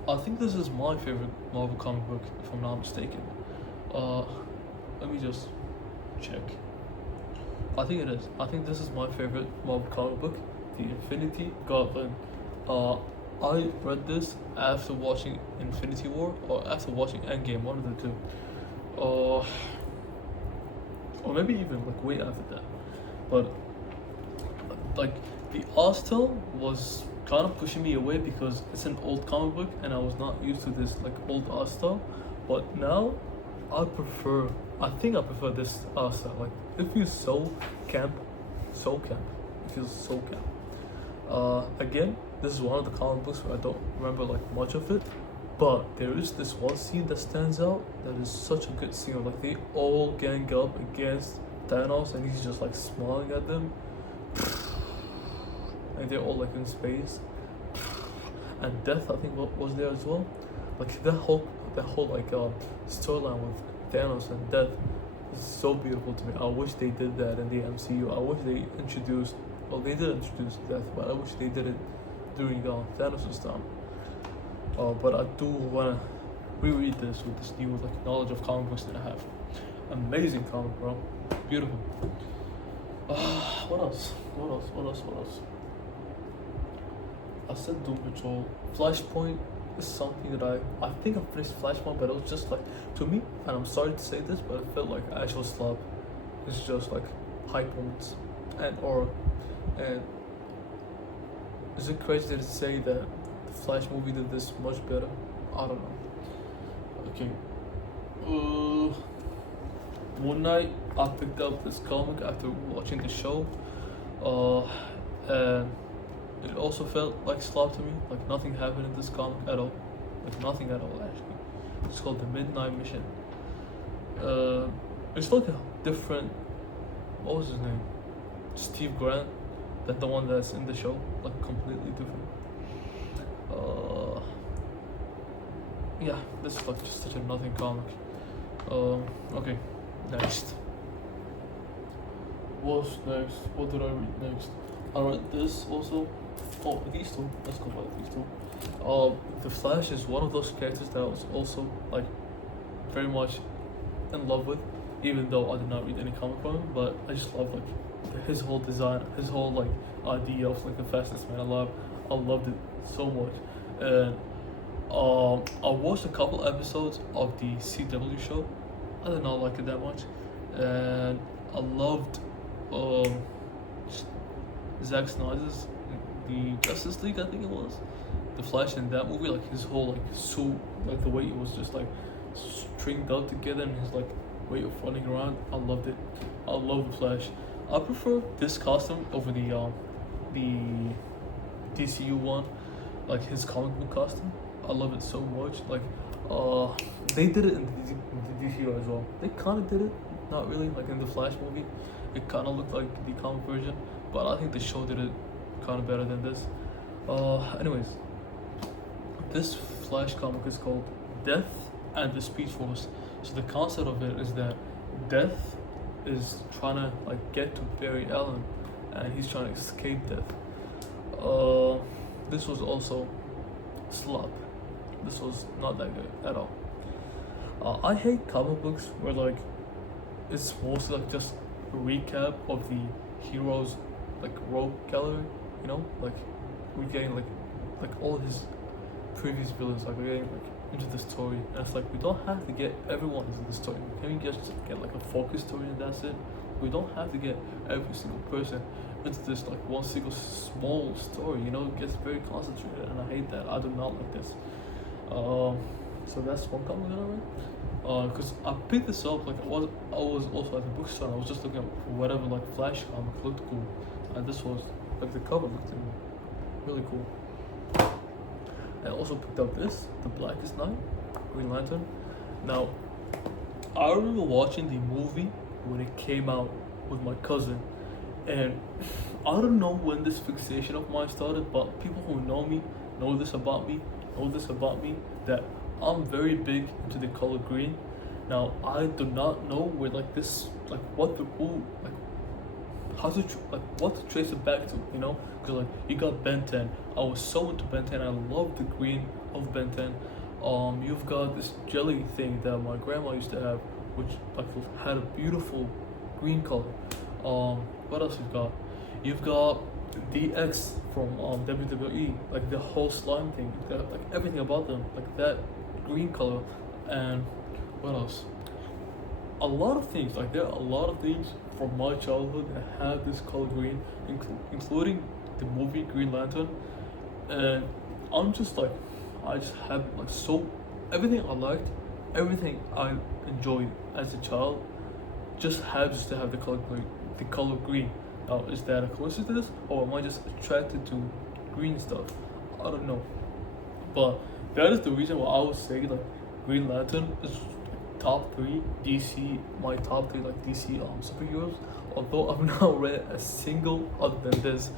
I think this is my favorite Marvel comic book, if I'm not mistaken. Let me just check. I think it is. I think this is my favorite Marvel comic book, the Infinity Gauntlet. I read this after watching Infinity War or after watching Endgame, one of the two. Or maybe even like way after that. But like the art style was kind of pushing me away because it's an old comic book and I was not used to this like old art style. But now I think I prefer this art style. Like it feels so camp. It feels so camp. Again, this is one of the comic books where I don't remember like much of it, but there is this one scene that stands out that is such a good scene. Like they all gang up against Thanos and he's just like smiling at them, and they're all like in space. And Death, I think, was there as well. Like that whole like storyline with Thanos and Death is so beautiful to me. I wish they did that in the MCU. I wish they introduced. Well, they did introduce Death, but I wish they did it during Thanos' time. But I do wanna reread this with this new like knowledge of comic books that I have. Amazing comic, bro. Beautiful. What else? I said Doom Patrol. Flashpoint is something that I think I finished Flashpoint, but it was just like, to me, and I'm sorry to say this, but it felt like actual slop. It's just like hype moments and is it crazy to say that the Flash movie did this much better? I don't know. Okay. One night I picked up this comic after watching the show, and it also felt like slop to me. Like nothing happened in this comic at all. Like nothing at all actually. It's called The Midnight Mission. It's like a different. What was his name? Steve Grant. Than the one that's in the show. Like completely different. Yeah, this is like just such a nothing comic. Okay, next. What's next? What did I read next? I read this also. Oh, these two. Let's go by these two. The Flash is one of those characters that I was also like very much in love with, even though I did not read any comic from him. But I just love like his whole design, his whole like idea of like the fastest man alive. I loved it so much, and I watched a couple episodes of the CW show. I did not like it that much, and I loved Zack Snyder's the Justice League, I think it was. The Flash in that movie, like his whole like suit, like the way it was just like stringed up together and his like way of running around. I loved it. I love the Flash. I prefer this costume over the DCU one, like his comic book costume. I love it so much. Like they did it in the DCU as well. They kind of did it, not really. Like in the Flash movie, it kind of looked like the comic version, but I think the show did it kind of better than this. Anyways, this Flash comic is called Death and the Speed Force. So the concept of it is that Death is trying to like get to Barry Allen, and he's trying to escape death. This was also slop. This was not that good at all. I hate comic books where like it's mostly like just a recap of the hero's like rogue gallery, you know, like we're getting like all his previous villains, like we're getting like into the story, and it's like we don't have to get everyone into the story. Can we just get like a focus story and that's it? We don't have to get every single person into this like one single small story. You know, it gets very concentrated, and I hate that. I do not like this. So that's one comic that I read. Because I picked this up like I was also at the bookstore. And I was just looking at whatever like Flash comic looked cool, and this was like the cover looked really cool. I also picked up this, The Blackest Night, Green Lantern. Now, I remember watching the movie when it came out with my cousin, and I don't know when this fixation of mine started, but people who know this about me, that I'm very big into the color green. Now, I do not know where like this, like what the who, like how to what to trace it back to, you know? Because like you got Ben 10. I was so into Ben 10. I love the green of Ben 10. You've got this jelly thing that my grandma used to have, which like had a beautiful green color. What else you've got? You've got DX from WWE, like the whole slime thing, like everything about them, like that green color. And what else? A lot of things, like there are a lot of things from my childhood that have this color green, including the movie Green Lantern. And I'm just like, I just have like so everything I liked, everything I enjoyed as a child, just happens to have the color green. The color green. Now, is that a coincidence, or am I just attracted to green stuff? I don't know, but that is the reason why I would say like Green Lantern is top 3 DC, my top 3 like DC superheroes. Although I've not read a single other than this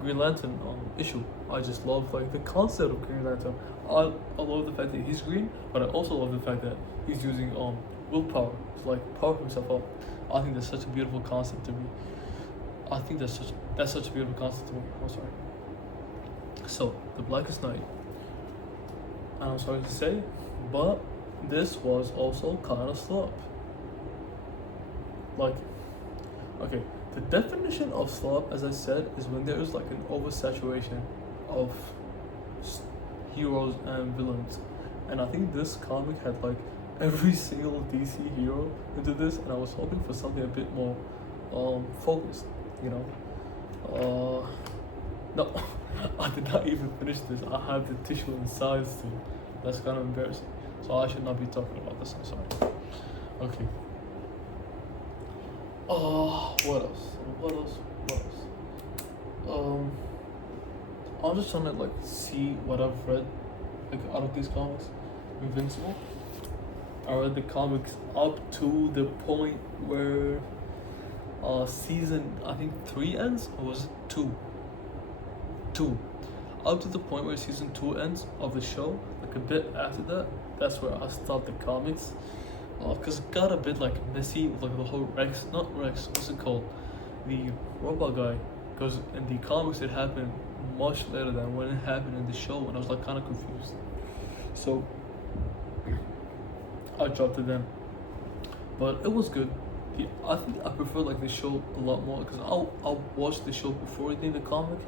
Green Lantern issue. I just love like the concept of Green Lantern. I love the fact that he's green, but I also love the fact that he's using willpower to like power himself up. I think that's such a beautiful concept to me. I think that's such a beautiful concept to me. I'm sorry. So, The Blackest Night. And I'm sorry to say, but this was also kind of slop. Like, okay, the definition of slop, as I said, is when there is like an oversaturation of heroes and villains. And I think this comic had like every single DC hero into this, and I was hoping for something a bit more focused, you know. No, I did not even finish this. I have the tissue inside still. That's kind of embarrassing. So I should not be talking about this. I'm sorry. Okay. What else? I'm just trying to like see what I've read like out of these comics. Invincible. I read the comics up to the point where season I think 3 ends, or was it 2? 2. Up to the point where season 2 ends of the show. Like a bit after that, that's where I stopped the comics. Cause it got a bit like messy with like the whole not Rex, what's it called? The robot guy. Cause in the comics it happened much later than when it happened in the show, and I was like kind of confused. So I dropped it then. But it was good. I think I prefer like the show a lot more because I'll watch the show before reading the comic.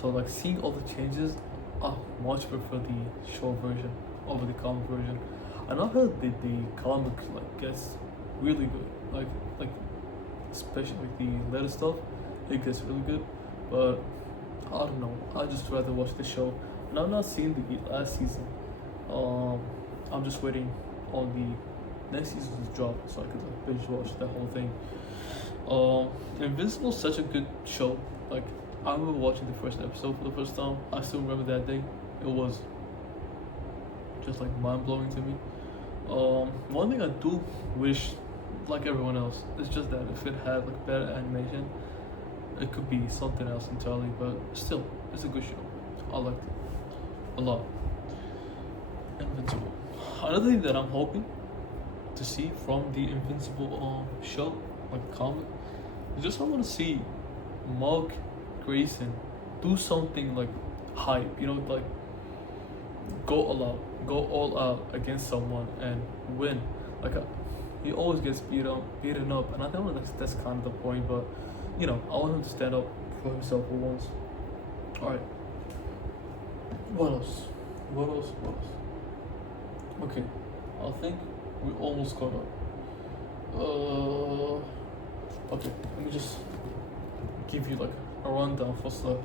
So like seeing all the changes, I much prefer the show version over the comic version. And I heard that the comic like gets really good. Like especially like the later stuff, it gets really good. But I don't know. I just rather watch the show. And I'm not seeing the last season. I'm just waiting on the next season's drop so I could like binge watch the whole thing. Invincible is such a good show. Like I remember watching the first episode for the first time. I still remember that day. It was just like mind blowing to me. One thing I do wish, like everyone else, is just that if it had like better animation, it could be something else entirely. But still, it's a good show. I liked it a lot. Invincible. Another thing that I'm hoping to see from the Invincible show, like comic, is just I want to see Mark Grayson do something like hype, you know, like go all out against someone and win. Like he always gets beaten up, and I think that's kind of the point. But you know, I want him to stand up for himself for once. All right. What else? What else? What else? Okay, I think we almost caught up. Okay, let me just give you like a rundown for stuff.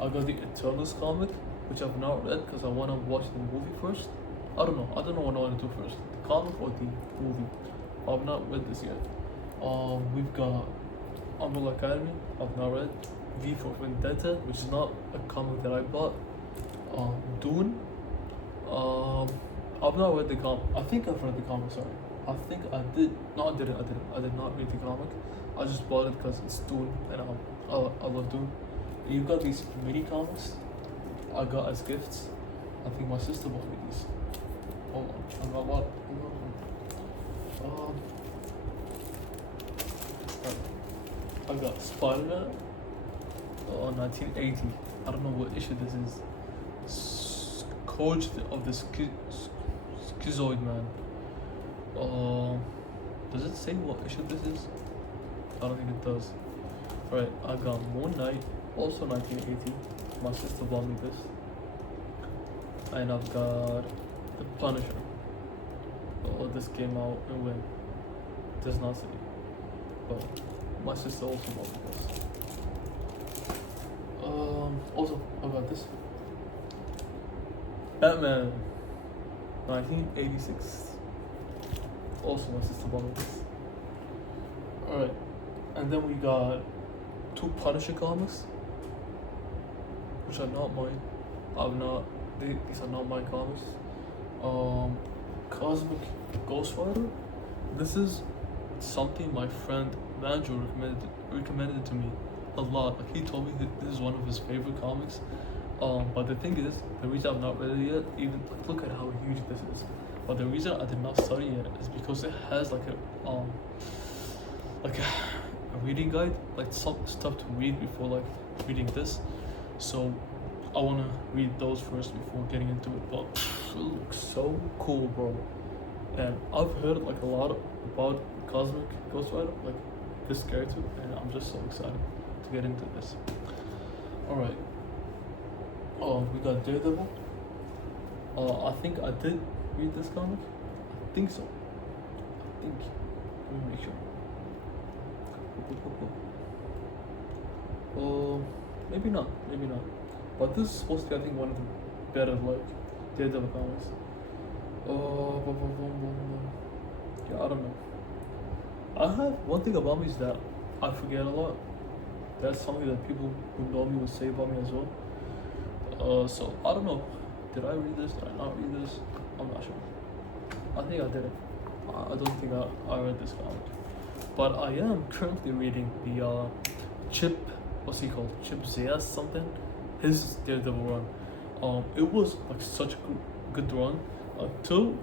I got the Eternals comic, which I've not read because I want to watch the movie first. I don't know what I want to do first, the comic or the movie. I've not read this yet. We've got Umbrella Academy. I've not read. V for Vendetta, which is not a comic that I bought. Dune. I've not read the comic. I think I've read the comic. Sorry, I think I did. No, I didn't. I did not read the comic. I just bought it because it's Dune, and I love Dune. You've got these mini comics I got as gifts. I think my sister bought me these. Hold on, I got what? I got Spider-Man, 1980. I don't know what issue this is. Scourge of the Schizoid Man. Does it say what issue this is? I don't think it does. Alright, I got Moon Knight, also 1980. My sister bought me this. And I've got The Punisher. This came out in when? Does not say. But my sister also bought me this. Also, I got this. Batman, 1986. Also, my sister bought me this. Alright, and then we got 2 Punisher comics, which are not mine. These are not my comics. Cosmic Ghost Rider. This is something my friend Andrew recommended to me a lot. Like he told me that this is one of his favorite comics. But the thing is, the reason I've not read it yet, even like, look at how huge this is. But the reason I did not study it is because it has like a reading guide, like some stuff to read before like reading this. So I wanna read those first before getting into it. But it looks so cool, bro. And I've heard like a lot about Cosmic Ghost Rider, like this character, and I'm just so excited to get into this. Alright. We got Daredevil. I think I did read this comic. I think so. Let me make sure. Maybe not. But this is supposed to be, I think, one of the better like Daredevil comics. Yeah, I don't know. I have one thing about me is that I forget a lot. That's something that people who know me would say about me as well. So I don't know. Did I read this? Did I not read this? I'm not sure. I think I didn't. I don't think I read this comic. But I am currently reading the Chip. What's he called? Chip Zayas something. His Daredevil run. It was like such a good run until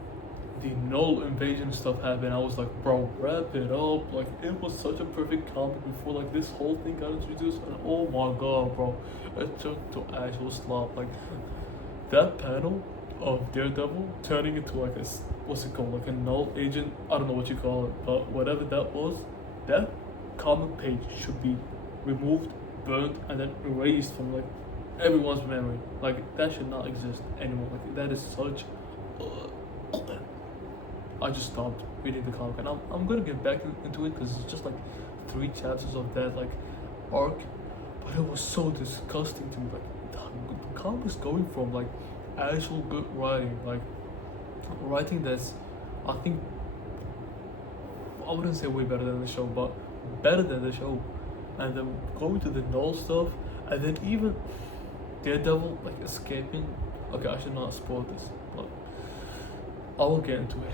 the Null invasion stuff happened. I was like, bro, wrap it up. Like it was such a perfect comic before like this whole thing got introduced, and oh my god, bro, it turned to actual slop. Like that panel of Daredevil turning into like a what's it called, like a Null agent. I don't know what you call it, but whatever that was, that comic page should be removed, burned, and then erased from like everyone's memory. Like that should not exist anymore. Like that is such. I just stopped reading the comic, and I'm gonna get back into it because it's just like 3 chapters of that like arc, but it was so disgusting to me. Like the comic is going from like actual good writing, like writing that's, I think, I wouldn't say way better than the show, but better than the show, and then going to the Null stuff, and then even Daredevil like escaping. Okay, I should not spoil this, but I will get into it.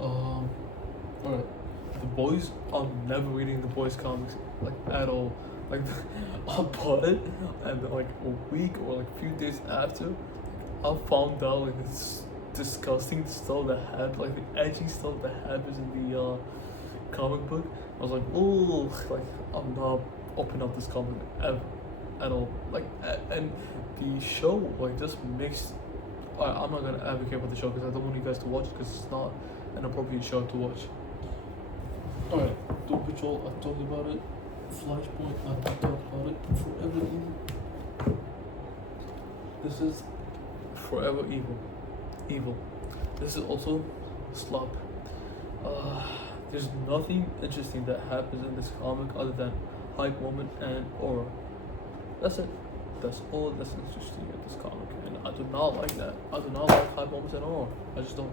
Alright. The Boys, I'm never reading the Boys comics like at all. Like I bought it, and then, like a week or like a few days after, I found out like this disgusting stuff that happened, like the edgy stuff that happens in the comic book. I was like, oh, like I'm not opening up this comic at all. Like and the show like just makes. I'm not gonna advocate for the show because I don't want you guys to watch it because it's not an appropriate show to watch. Alright, Doom Patrol, I talked about it. Flashpoint, I talked about it. Forever Evil. This is Forever Evil. Evil. This is also slop. There's nothing interesting that happens in this comic other than hype moment and aura. That's it. That's all that's interesting in this comic, and I do not like that. I do not like hype moments at all. I just don't.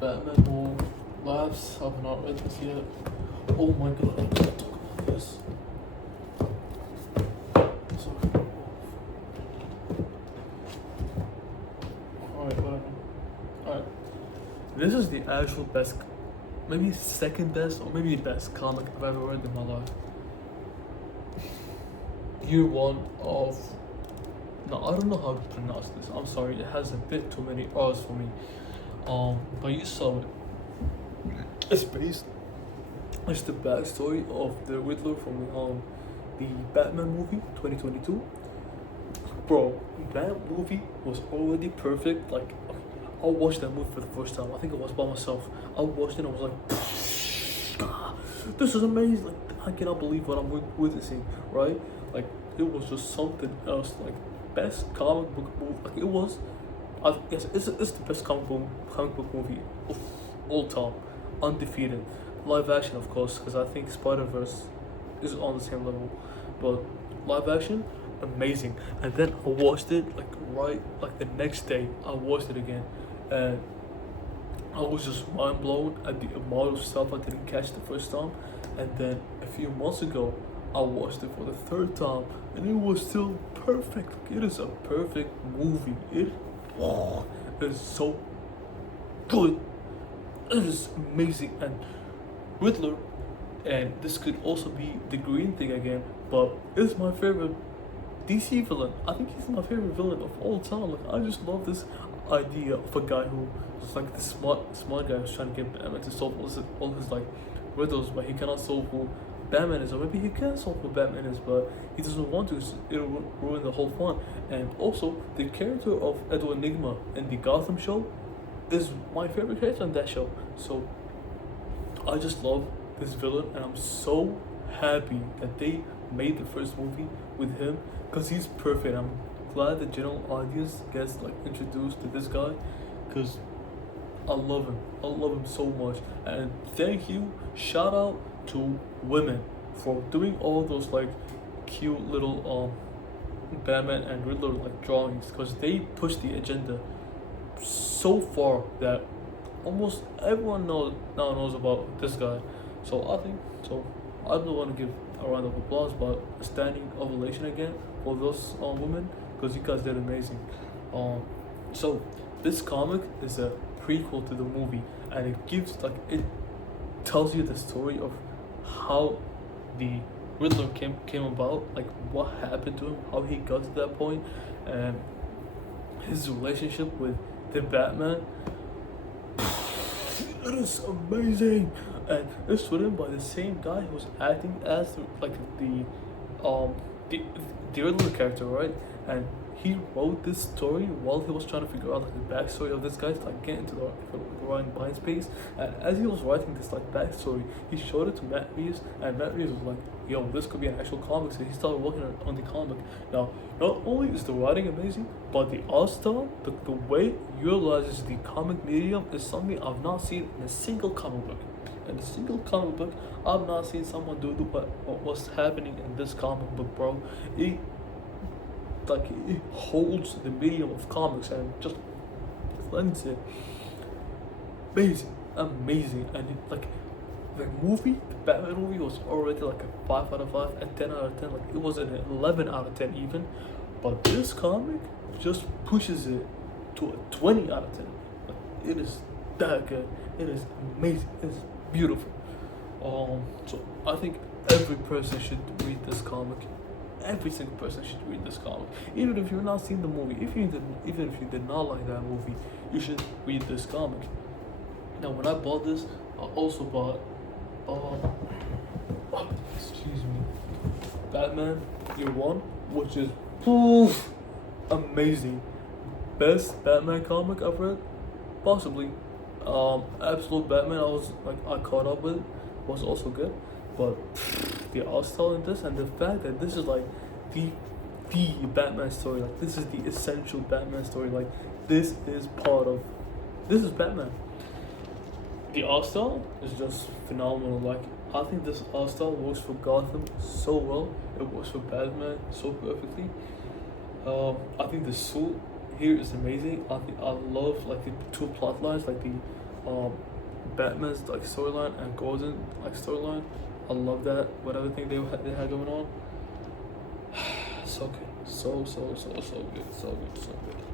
Batman who laughs. I've not read this yet. Oh my god, I can't talk about this. Sorry. Alright, whatever. Alright. This is the actual best, maybe second best, or maybe the best comic I've ever read in my life. Year one of. No, I don't know how to pronounce this. I'm sorry, it has a bit too many R's for me. But you saw it. It's based. It's the backstory of the Riddler from the Batman movie 2022. Bro, that movie was already perfect. Like, I watched that movie for the first time. I think it was by myself. I watched it and I was like, this is amazing. Like, I cannot believe what I'm witnessing, right? Like, it was just something else. Like, best comic book movie. Like, it was. Yes, it's the best comic book movie of all time, undefeated. Live action, of course, because I think Spider-Verse is on the same level, but live action, amazing. And then I watched it like the next day. I watched it again, and I was just mind blown at the amount of stuff I didn't catch the first time. And then a few months ago, I watched it for the third time, and it was still perfect. It is a perfect movie. It is so good. It is amazing. And Riddler, and this could also be the Green Thing again, but it's my favorite DC villain. I think he's my favorite villain of all time. Like, I just love this idea of a guy who is like the smart guy who's trying to get Batman to solve all his like riddles, but he cannot solve who Batman is, or maybe he can solve who Batman is, but he doesn't want to. It'll ruin the whole fun. And also, the character of Edward Nygma in the Gotham show is my favorite character on that show. So I just love this villain, and I'm so happy that they made the first movie with him, because he's perfect. I'm glad the general audience gets like introduced to this guy, because I love him. I love him so much. And thank you, shout out to women for doing all those like cute little Batman and Riddler like drawings, because they push the agenda so far that almost everyone now knows about this guy. So I don't want to give a round of applause, but a standing ovation again for those women, because you guys did amazing. So this comic is a prequel to the movie, and it tells you the story of how the Riddler came about, like what happened to him, how he got to that point, and his relationship with the Batman. It is amazing, and it's written by the same guy who's acting as the Riddler character, right? And he wrote this story while he was trying to figure out like the backstory of this guy to like get into the right mind space. And as he was writing this like backstory, he showed it to Matt Reeves, and Matt Reeves was like, "Yo, this could be an actual comic." So he started working on the comic. Now, not only is the writing amazing, but the art style, the way it utilizes the comic medium is something I've not seen in a single comic book. In a single comic book, I've not seen someone do what's happening in this comic book, bro. It holds the medium of comics and just blends it. Amazing. And the movie, the Batman movie, was already like a 5 out of 5, a 10 out of 10. Like, it was an 11 out of 10 even. But this comic just pushes it to a 20 out of 10. Like, it is that good. It is amazing. It's beautiful. So I think every person should read this comic. Every single person should read this comic. Even if you've not seen the movie, even if you did not like that movie, you should read this comic. Now, when I bought this, I also bought Batman Year One, which is amazing. Best Batman comic I've read, possibly. Absolute Batman, I caught up with, was also good, but the art style in this and the fact that this is like the the Batman story, like this is the essential Batman story, like this is part of this is Batman. The art style is just phenomenal. Like I think this art style works for Gotham so well. It works for Batman so perfectly. I think the suit here is amazing. I love like the two plot lines, like the Batman's like storyline and Gordon like storyline. I love that. What everything they had going on. So good. So good. So good. So good.